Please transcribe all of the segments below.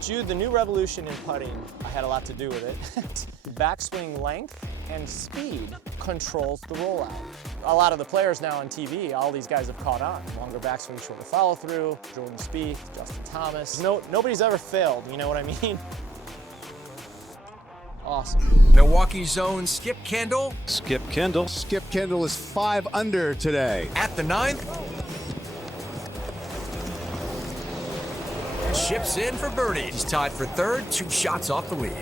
Jude, the new revolution in putting, I had a lot to do with it. Backswing length and speed controls the rollout. A lot of the players now on TV, all these guys have caught on. Longer backswing, shorter follow through, Jordan Spieth, Justin Thomas. Nobody's ever failed, you know what I mean? Awesome. Milwaukee's own Skip Kendall. Skip Kendall. Skip Kendall is 5 under today. At the 9th. Chips in for birdie. He's tied for 3rd, 2 shots off the lead.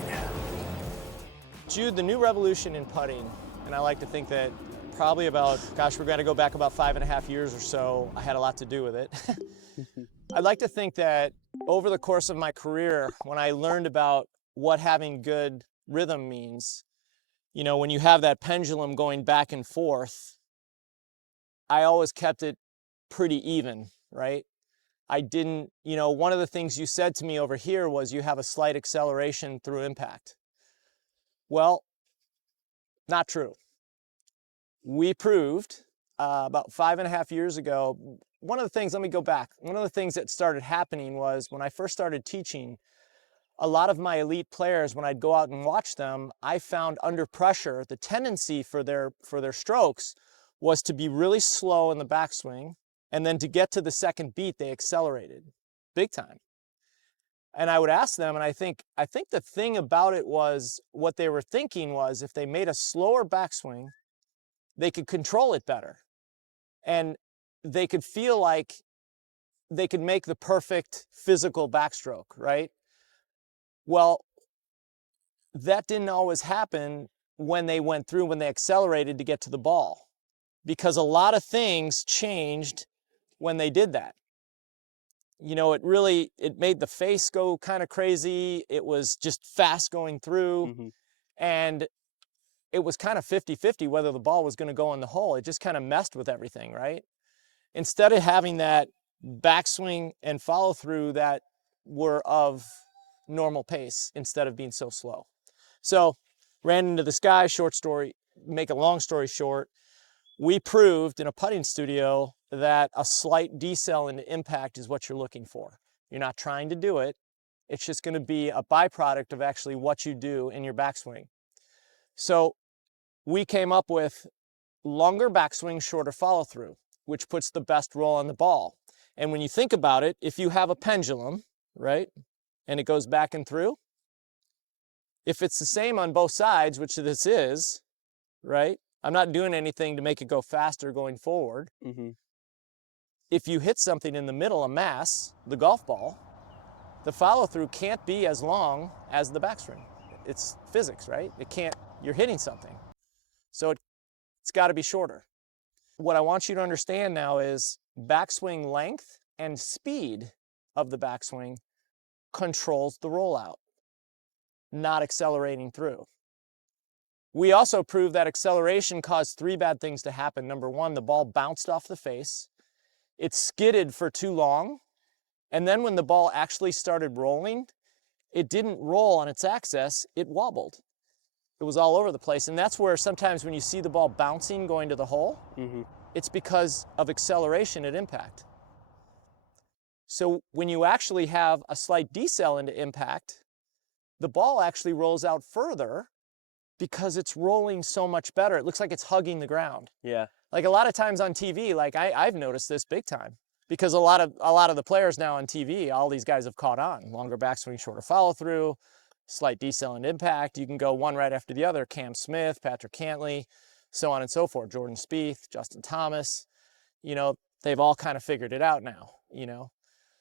Jude, the new revolution in putting, and I like to think that probably about, we're going to go back about 5.5 years or so, I had a lot to do with it. I'd like to think that over the course of my career, when I learned about what having good rhythm means, you know, when you have that pendulum going back and forth, I always kept it pretty even, right? I didn't, you know, one of the things you said to me over here was you have a slight acceleration through impact. Well, not true. We proved about 5.5 years ago, one of the things, let me go back. One of the things that started happening was when I first started teaching, a lot of my elite players, when I'd go out and watch them, I found under pressure, the tendency for their strokes was to be really slow in the backswing, and then to get to the second beat, they accelerated big time. And I would ask them, and I think the thing about it was, what they were thinking was, if they made a slower backswing, they could control it better. And they could feel like they could make the perfect physical backstroke, right? Well, that didn't always happen when they went through, when they accelerated to get to the ball, because a lot of things changed when they did that. You know, it made the face go kind of crazy. It was just fast going through. And it was kind of 50-50 whether the ball was going to go in the hole. It just kind of messed with everything, right? Instead of having that backswing and follow through that were of normal pace instead of being so slow. So ran into this guy, short story, make a long story short, we proved in a putting studio that a slight decel into impact is what you're looking for. You're not trying to do it. It's just going to be a byproduct of actually what you do in your backswing. So we came up with longer backswing, shorter follow through, which puts the best roll on the ball. And when you think about it, if you have a pendulum, right, and it goes back and through, if it's the same on both sides, which this is, right, I'm not doing anything to make it go faster going forward. If you hit something in the middle, a mass, the golf ball, the follow through can't be as long as the backswing. It's physics, right? It can't, you're hitting something. So it's got to be shorter. What I want you to understand now is backswing length and speed of the backswing controls the rollout, not accelerating through. We also proved that acceleration caused 3 bad things to happen. Number 1, the ball bounced off the face. It skidded for too long. And then when the ball actually started rolling, it didn't roll on its axis, it wobbled. It was all over the place. And that's where sometimes when you see the ball bouncing going to the hole, it's because of acceleration at impact. So when you actually have a slight decel into impact, the ball actually rolls out further because it's rolling so much better. It looks like it's hugging the ground. Yeah. Like a lot of times on TV, like I've noticed this big time, because a lot of the players now on TV, all these guys have caught on. Longer backswing, shorter follow through, slight decel and impact. You can go one right after the other. Cam Smith, Patrick Cantley, so on and so forth. Jordan Spieth, Justin Thomas. You know, they've all kind of figured it out now, you know.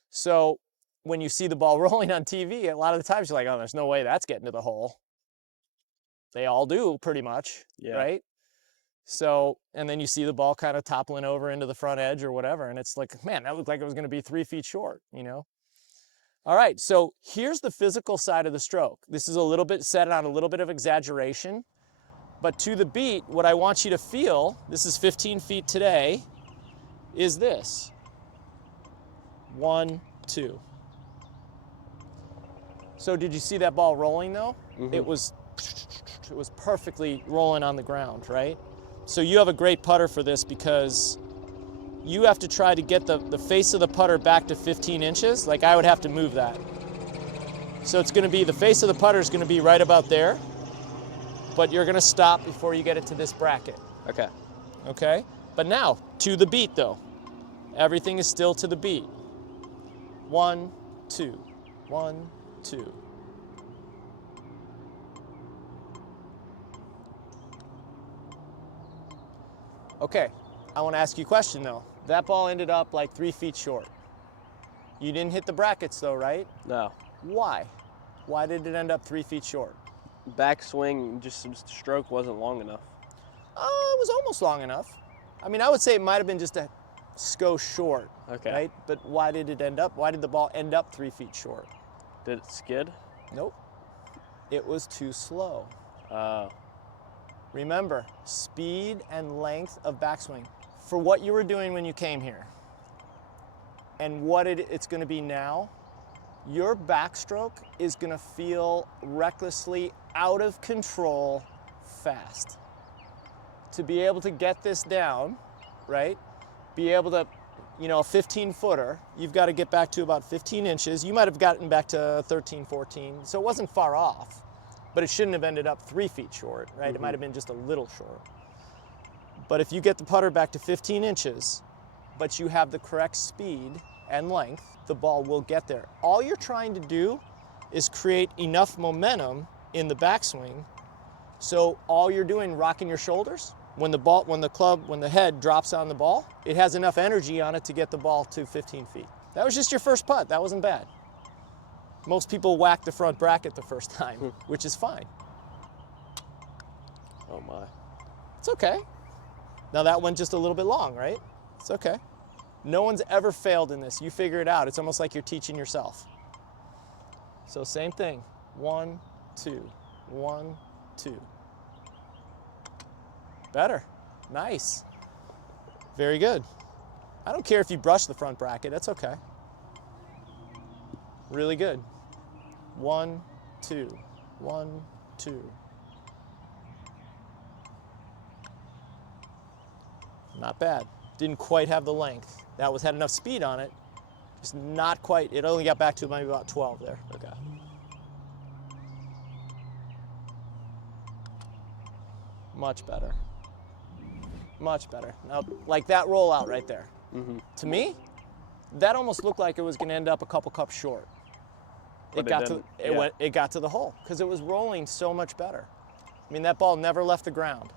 So when you see the ball rolling on TV, a lot of the times you're like, oh, there's no way that's getting to the hole. They all do pretty much, right? So, and then you see the ball kind of toppling over into the front edge or whatever, and it's like, man, that looked like it was going to be 3 feet short, you know? All right, so here's the physical side of the stroke. This is a little bit set on a little bit of exaggeration, but to the beat, what I want you to feel, this is 15 feet today, is this. 1, 2. So did you see that ball rolling though? It was perfectly rolling on the ground, right? So you have a great putter for this, because you have to try to get the face of the putter back to 15 inches. Like I would have to move that. So it's gonna be, the face of the putter is gonna be right about there, but you're gonna stop before you get it to this bracket. Okay. Okay? But now, to the beat though. Everything is still to the beat. 1, 2, 1, 2. Okay, I want to ask you a question though. That ball ended up like 3 feet short. You didn't hit the brackets though, right? No. Why? Why did it end up 3 feet short? Backswing, just some stroke wasn't long enough. It was almost long enough. I mean, I would say it might have been just a skosh short, Okay. right? But why did the ball end up 3 feet short? Did it skid? Nope. It was too slow. Uh, Remember, speed and length of backswing. For what you were doing when you came here and what it's going to be now, your backstroke is going to feel recklessly out of control fast. To be able to get this down, right? Be able to, you know, a 15-footer, you've got to get back to about 15 inches. You might have gotten back to 13, 14, so it wasn't far off, but it shouldn't have ended up 3 feet short, right? It might have been just a little short. But if you get the putter back to 15 inches, but you have the correct speed and length, the ball will get there. All you're trying to do is create enough momentum in the backswing, so all you're doing, rocking your shoulders, when the head drops on the ball, it has enough energy on it to get the ball to 15 feet. That was just your first putt. That wasn't bad. Most people whack the front bracket the first time, which is fine. oh my. It's okay. Now that went just a little bit long, right? It's okay. No one's ever failed in this. You figure it out. It's almost like you're teaching yourself. So same thing. 1, 2, 1, 2. Better. Nice. Very good. I don't care if you brush the front bracket. That's okay. Really good. 1, 2, 1, 2. Not bad. Didn't quite have the length. That had enough speed on it. Just not quite. It only got back to maybe about 12 there. Okay. Much better. Much better. Now, like that rollout right there. To me, that almost looked like it was going to end up a couple cups short. But It got to the hole because it was rolling so much better. I mean, that ball never left the ground.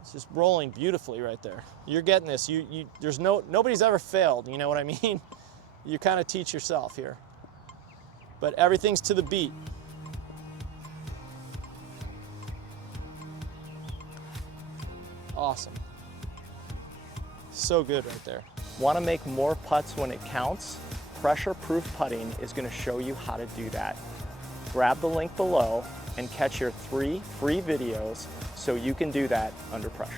It's just rolling beautifully right there. You're getting this. Nobody's ever failed. You know what I mean? You kind of teach yourself here. But everything's to the beat. Awesome. So good right there. Want to make more putts when it counts? Pressure-proof putting is going to show you how to do that. Grab the link below and catch your 3 free videos so you can do that under pressure.